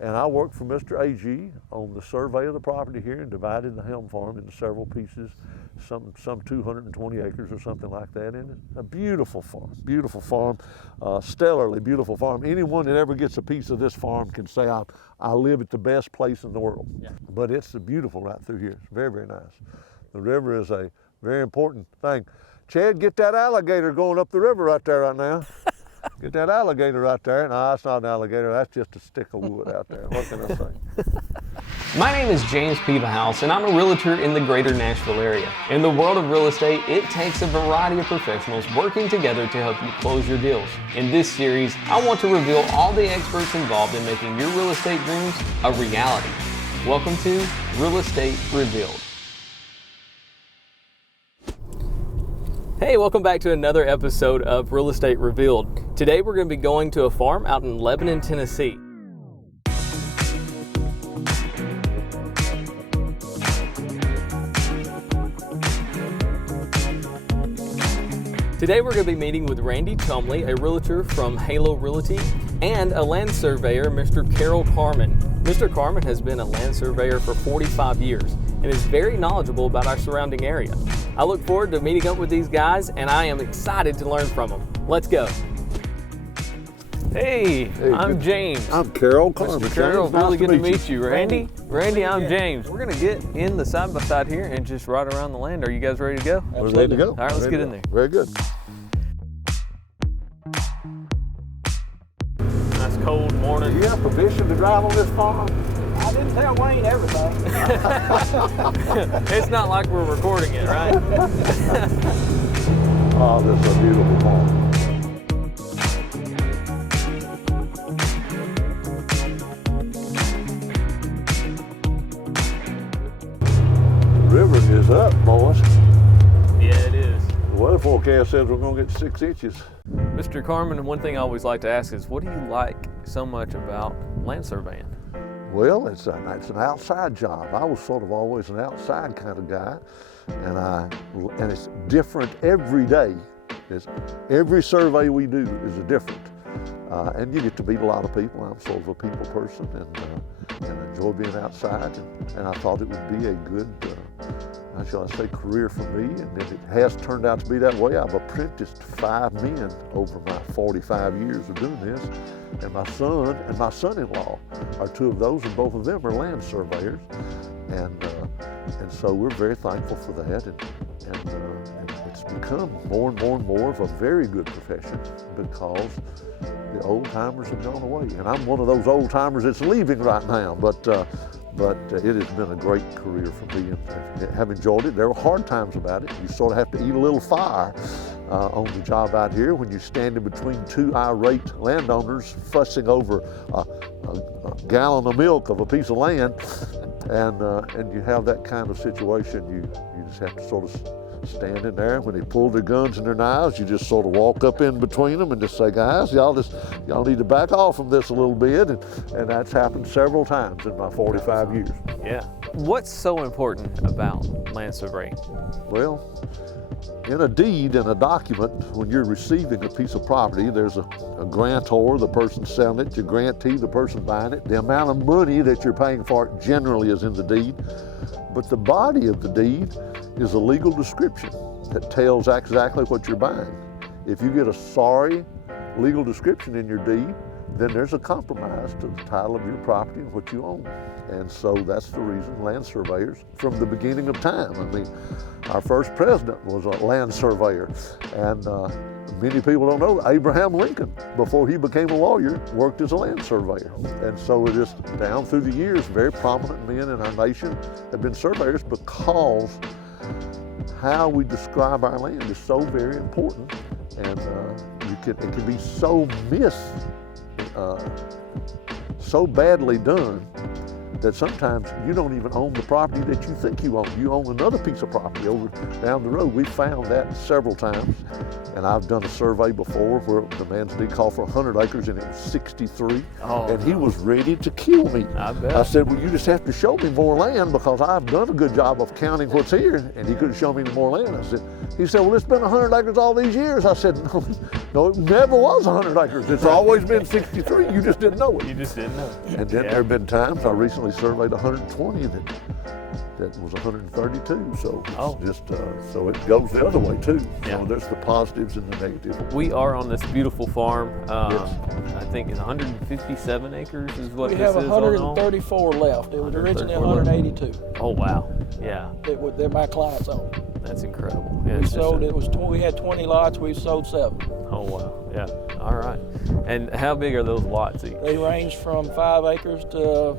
And I worked for Mr. A.G. on the survey of the property here and divided the Helm Farm into several pieces, some 220 acres or something like that in it. A beautiful farm, stellarly beautiful farm. Anyone that ever gets a piece of this farm can say, I live at the best place in the world. Yeah. But it's beautiful right through here. It's very, very nice. The river is a very important thing. Chad, get that alligator going up the river right there right now. Get that alligator right there. No, that's not an alligator. That's just a stick of wood out there. What can I say? My name is James Peevahouse, and I'm a realtor in the greater Nashville area. In the world of real estate, it takes a variety of professionals working together to help you close your deals. In this series, I want to reveal all the experts involved in making your real estate dreams a reality. Welcome to Real Estate Revealed. Hey, welcome back to another episode of Real Estate Revealed. Today we're going to be going to a farm out in Lebanon, Tennessee. Today we're going to be meeting with Randy Chumley, a realtor from Halo Realty, and a land surveyor, Mr. Carroll Carman. Mr. Carman has been a land surveyor for 45 years and is very knowledgeable about our surrounding area. I look forward to meeting up with these guys, and I am excited to learn from them. Let's go. Hey, I'm James. I'm Carroll Carman. Mr. Carroll, really good to meet you. Randy, I'm James. We're going to get in the side-by-side here and just ride around the land. Are you guys ready to go? We're ready to go. All right, let's get in there. Very good. Nice cold morning. Do you have permission to drive on this farm? I didn't tell Wayne everything. It's not like we're recording it, right? Oh, this is a beautiful farm. The river is up, boys. Yeah, it is. The weather forecast says we're going to get 6 inches. Mr. Carman, one thing I always like to ask is, what do you like so much about land surveying? Well, it's an outside job. I was sort of always an outside kind of guy, and it's different every day. Every survey we do is different, and you get to meet a lot of people. I'm sort of a people person, and enjoy being outside, and I thought it would be a good, how shall I say, career for me, and it has turned out to be that way. I've apprenticed 5 men over my 45 years of doing this, and my son and my son-in-law are 2 of those, and both of them are land surveyors, and so we're very thankful for that, and it's become more and more and more of a very good profession because the old timers have gone away, and I'm one of those old timers that's leaving right now, but it has been a great career for me, and have enjoyed it. There were hard times about it. You sort of have to eat a little fire on the job out here when you're standing between 2 irate landowners fussing over a gallon of milk of a piece of land, and you have that kind of situation. You just have to sort of stand in there. When they pull their guns and their knives, you just sort of walk up in between them and just say, guys, y'all need to back off from this a little bit, and that's happened several times in my 45 years. Yeah. What's so important about land surveying? Well, in a deed, in a document, when you're receiving a piece of property, there's a grantor, the person selling it, your grantee, the person buying it. The amount of money that you're paying for it generally is in the deed, but the body of the deed is a legal description that tells exactly what you're buying. If you get a sorry legal description in your deed, then there's a compromise to the title of your property and what you own. And so that's the reason land surveyors, from the beginning of time, I mean, our first president was a land surveyor, and many people don't know Abraham Lincoln, before he became a lawyer, worked as a land surveyor. And so it is down through the years, very prominent men in our nation have been surveyors because how we describe our land is so very important, and it can be so badly done that sometimes you don't even own the property that you think you own. You own another piece of property over down the road. We found that several times, and I've done a survey before where the man did call for 100 acres and it was 63, and he was ready to kill me. I bet. I said, well, you just have to show me more land because I've done a good job of counting what's here, and he couldn't show me any more land. He said, well, it's been 100 acres all these years. I said, no, it never was 100 acres. It's always been 63. You just didn't know it. You just didn't know. And then there have been times I recently surveyed 120 that was 132. So so it goes the other way too. Yeah. So there's the positives and the negatives. We are on this beautiful farm. Yes. I think it's 157 acres is what We this have is all in all. 134 left. It was originally 134 182. Oh wow, yeah, They're my clients own. that's incredible. Yeah, We it's just sold, we had 20 lots, we've sold 7. Oh wow, yeah, all right. And how big are those lots each? They range from 5 acres to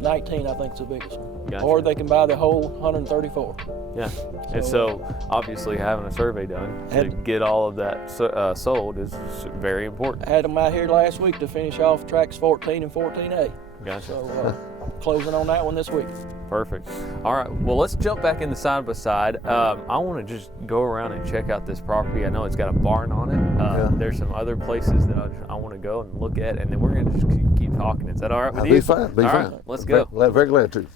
19, I think is the biggest one. Gotcha. Or they can buy the whole 134. Yeah, and so obviously having a survey done to get all of that sold is very important. I had them out here last week to finish off tracks 14 and 14A. Gotcha. So closing on that one this week. Perfect. All right, well, let's jump back into side by side. I want to just go around and check out this property. I know it's got a barn on it. There's some other places that I want to go and look at, and then we're going to just keep talking. Is that all right with you? Be fine. All fine. Right, let's go. Very glad to.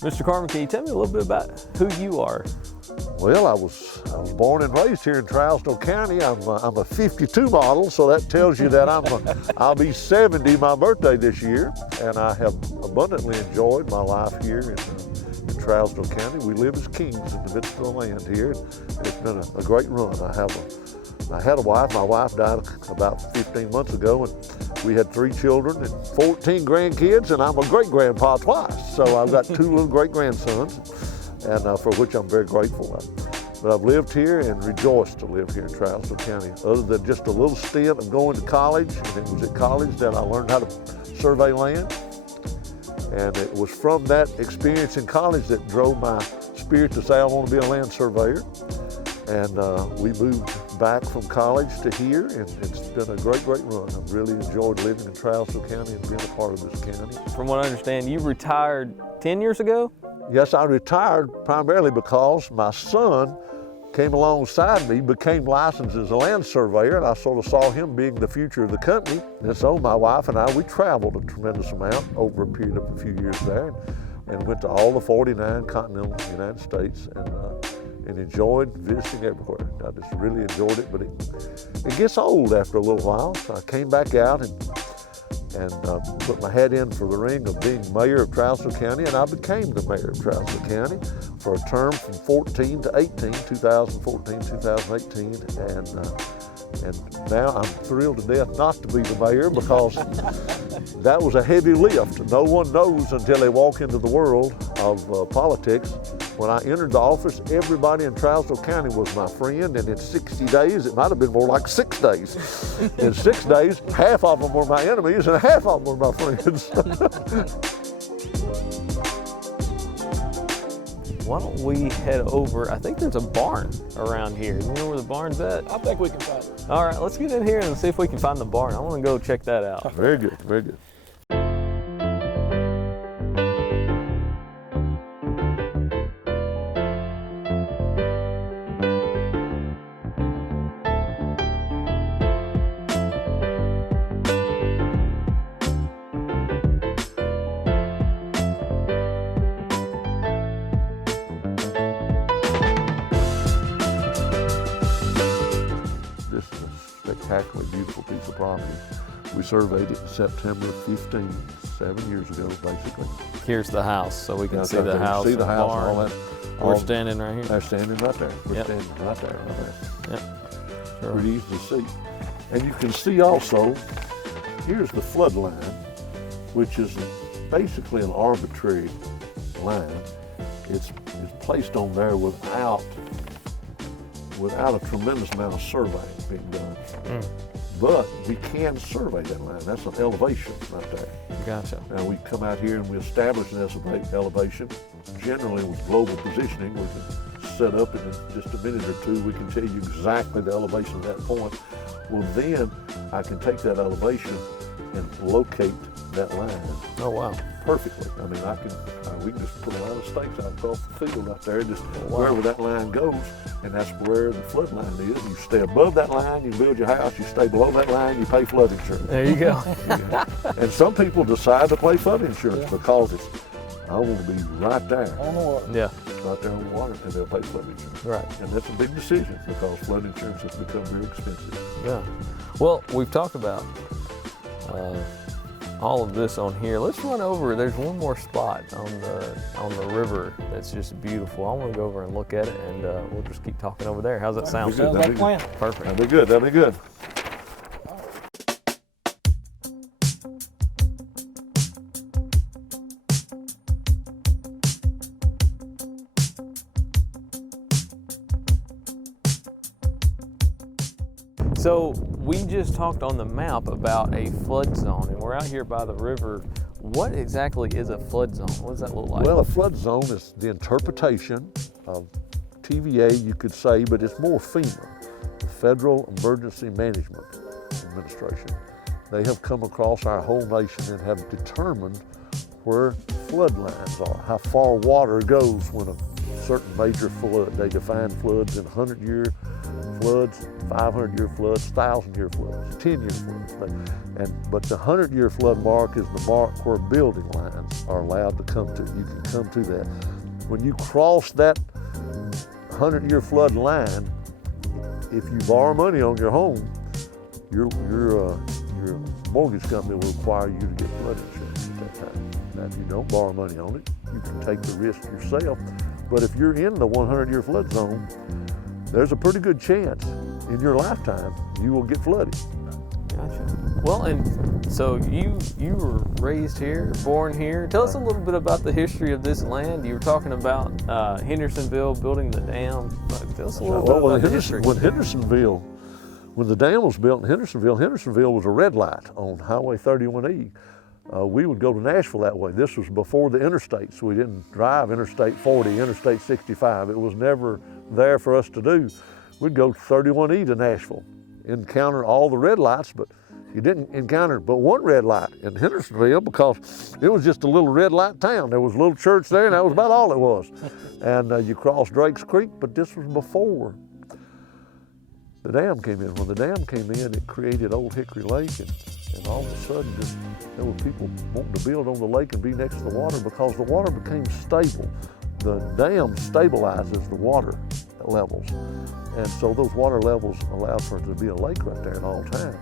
Mr. Carman, can you tell me a little bit about who you are? Well, I was born and raised here in Trousdale County. I'm a 52 model, so that tells you that I'll be 70 my birthday this year, and I have abundantly enjoyed my life here in Trousdale County. We live as kings in the midst of the land here. It's been a great run. I had a wife. My wife died about 15 months ago, and we had 3 children and 14 grandkids, and I'm a great-grandpa twice. So I've got 2 little great-grandsons, and for which I'm very grateful. But I've lived here and rejoiced to live here in Trousdale County, other than just a little stint of going to college. And it was at college that I learned how to survey land. And it was from that experience in college that drove my spirit to say I want to be a land surveyor. And we moved back from college to here, and it's been a great, great run. I've really enjoyed living in Trousdale County and being a part of this county. From what I understand, you retired 10 years ago? Yes, I retired primarily because my son came alongside me, became licensed as a land surveyor, and I sort of saw him being the future of the company. And so my wife and I, we traveled a tremendous amount over a period of a few years there, and went to all the 49 continental United States, and enjoyed visiting everywhere. I just really enjoyed it, but it gets old after a little while. So I came back out and put my hat in for the ring of being mayor of Trousdale County, and I became the mayor of Trousdale County for a term from 14 to 18, 2014, 2018, and now I'm thrilled to death not to be the mayor, because that was a heavy lift. No one knows until they walk into the world of politics. When I entered the office, everybody in Trousdale County was my friend, and in 60 days, it might have been more like 6 days. In 6 days, half of them were my enemies and half of them were my friends. Why don't we head over? I think there's a barn around here. You know where the barn's at? I think we can find it. All right, let's get in here and see if we can find the barn. I want to go check that out. Very good, very good. Spectacularly beautiful piece of property. We surveyed it September 15, 7 years ago, basically. Here's the house, so we can That's see right the there. house. See the house, barn. all that. We're standing right here. They're standing right there. We're Yep. standing right there. Yep. Sure. Pretty easy to see. And you can see also, here's the flood line, which is basically an arbitrary line. It's placed on there without a tremendous amount of surveying being done. but we can survey that line. That's an elevation right there. Gotcha. And we come out here and we establish an elevation, generally with global positioning. We can set up in just a minute or two. We can tell you exactly the elevation at that point. Well, then I can take that elevation and locate that line. Oh, wow. Perfectly. I mean, we can just put a line of stakes out across the field out there, just wherever that line goes, and that's where the flood line is. You stay above that line, you build your house. You stay below that line, you pay flood insurance. There you go. And some people decide to pay flood insurance because I want to be right there. On the water. Yeah. Right there on the water, and they'll pay flood insurance. Right. And that's a big decision because flood insurance has become very expensive. Yeah. Well, we've talked about all of this on here. Let's run over. There's one more spot on the river that's just beautiful. I want to go over and look at it, and we'll just keep talking over there. How's that sound? Sounds like a plan. Perfect. That'll be good. That'll be good. So we just talked on the map about a flood zone, and we're out here by the river. What exactly is a flood zone? What does that look like? Well, a flood zone is the interpretation of TVA, you could say, but it's more FEMA, Federal Emergency Management Administration. They have come across our whole nation and have determined where flood lines are, how far water goes when a certain major flood. They define floods in 100-year floods, 500-year floods, 1,000-year floods, 10-year floods. But the 100-year flood mark is the mark where building lines are allowed to come to. You can come to that. When you cross that 100-year flood line, if you borrow money on your home, your mortgage company will require you to get flood insurance at that time. Now, if you don't borrow money on it, you can take the risk yourself. But if you're in the 100-year flood zone, there's a pretty good chance in your lifetime you will get flooded. Gotcha. Well, and so you were raised here, born here. Tell us a little bit about the history of this land. You were talking about Hendersonville building the dam. Tell us a little bit about the history. When the dam was built in Hendersonville was a red light on Highway 31E. We would go to Nashville that way. This was before the interstates. We didn't drive Interstate 40, Interstate 65. It was never there for us to do. We'd go 31E to Nashville, encounter all the red lights, but you didn't encounter but one red light in Hendersonville because it was just a little red light town. There was a little church there, and that was about all it was. And you crossed Drake's Creek, but this was before the dam came in. When the dam came in, it created Old Hickory Lake, and all of a sudden there were people wanting to build on the lake and be next to the water because the water became stable. The dam stabilizes the water levels. And so those water levels allowed for it to be a lake right there at all times.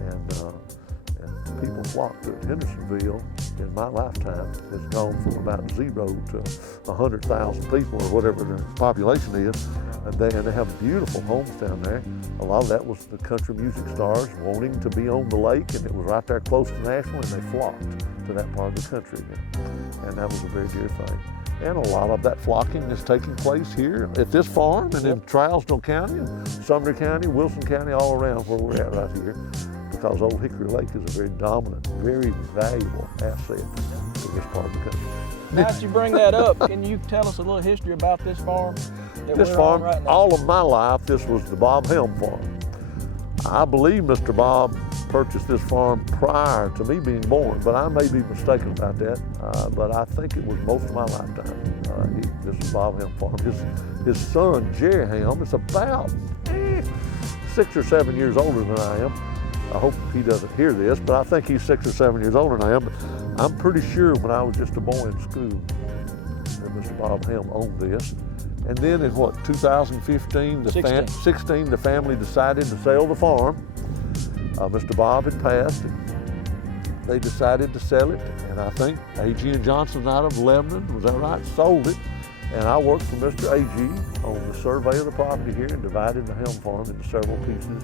And people flocked to it. Hendersonville, in my lifetime, has gone from about 0 to 100,000 people or whatever the population is. And they have beautiful homes down there. A lot of that was the country music stars wanting to be on the lake, and it was right there close to Nashville, and they flocked to that part of the country again. And that was a very dear thing. And a lot of that flocking is taking place here at this farm and in Trousdale County, and Sumner County, Wilson County, all around where we're at right here, because Old Hickory Lake is a very dominant, very valuable asset to this part of the country. Now that you bring that up, can you tell us a little history about this farm? This farm, right now? All of my life, this was the Bob Helm Farm. I believe Mr. Bob purchased this farm prior to me being born, but I may be mistaken about that. But I think it was most of my lifetime. This is Bob Helm Farm. His son, Jerry Helm, is about 6 or 7 years older than I am. I hope he doesn't hear this, but I think he's 6 or 7 years older than I am. But I'm pretty sure when I was just a boy in school that Mr. Bob Helm owned this. And then in 2015, 16, the family decided to sell the farm. Mr. Bob had passed, and they decided to sell it. And I think A.G. and Johnson out of Lebanon, was that right, sold it. And I worked for Mr. A.G. on the survey of the property here and divided the Helm Farm into several pieces,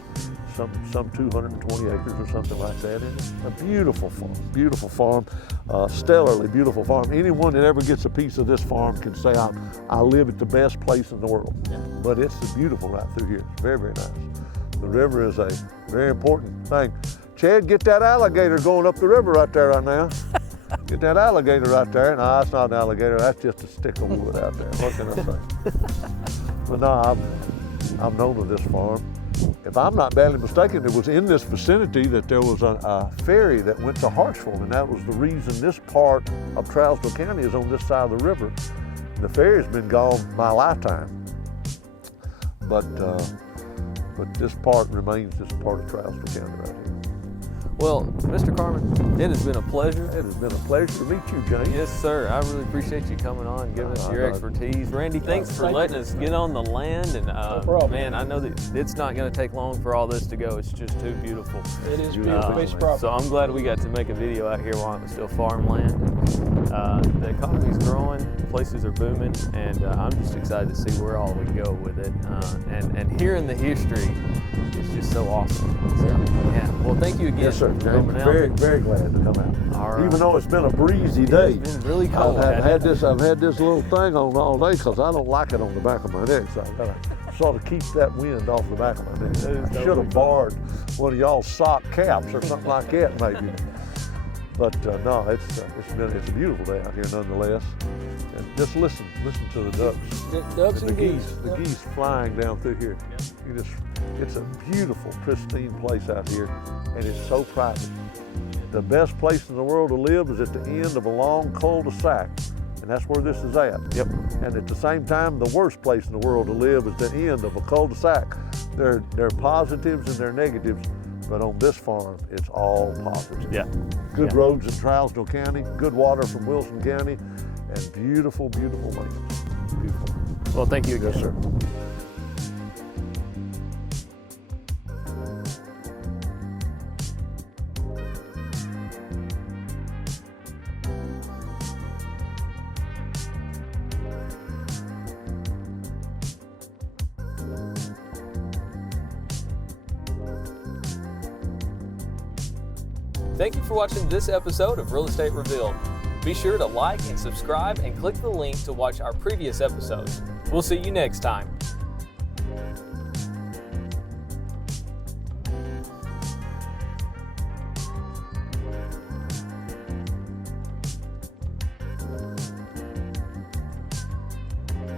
some 220 acres or something like that. And it's a beautiful farm, stellarly beautiful farm. Anyone that ever gets a piece of this farm can say, I live at the best place in the world. But it's beautiful right through here. It's very, very nice. The river is a very important thing. Chad, get that alligator going up the river right there right now. Get that alligator right there. No, that's not an alligator. That's just a stick of wood out there. What can I say? But no, I've known of this farm. If I'm not badly mistaken, it was in this vicinity that there was a ferry that went to Hartsville, and that was the reason this part of Trousdale County is on this side of the river. The ferry's been gone my lifetime, but this part remains this part of Trousdale County right here. Well, Mr. Carman, it has been a pleasure. It has been a pleasure to meet you, James. Yes, sir. I really appreciate you coming on and giving us your expertise. Randy, thanks for letting us get on the land. And man, I know that it's not going to take long for all this to go. It's just too beautiful. It is beautiful piece of property. So I'm glad we got to make a video out here while it was still farmland. The economy's growing, places are booming, and I'm just excited to see where all we go with it. And hearing the history is just so awesome. So, yeah. Well, thank you again. Yes, sir. James. Very, very glad to come out. All right. Even though it's been a breezy day. It's been really cold. I've had this little thing on all day because I don't like it on the back of my neck. So I gotta sort of keep that wind off the back of my neck. I should have borrowed one of y'all's sock caps or something like that, maybe. But no, it's a beautiful day out here nonetheless. And just listen to the ducks. Ducks and geese. The geese flying down through here. It's a beautiful, pristine place out here, and it's so private. The best place in the world to live is at the end of a long cul-de-sac, and that's where this is at. Yep. And at the same time, the worst place in the world to live is the end of a cul-de-sac. There are positives and there are negatives, but on this farm, it's all positive. Yeah. Good roads in Trousdale County, good water from Wilson County, and beautiful, beautiful places. Beautiful. Well, thank you again. Yes, sir. Thank you for watching this episode of Real Estate Revealed. Be sure to like and subscribe and click the link to watch our previous episodes. We'll see you next time.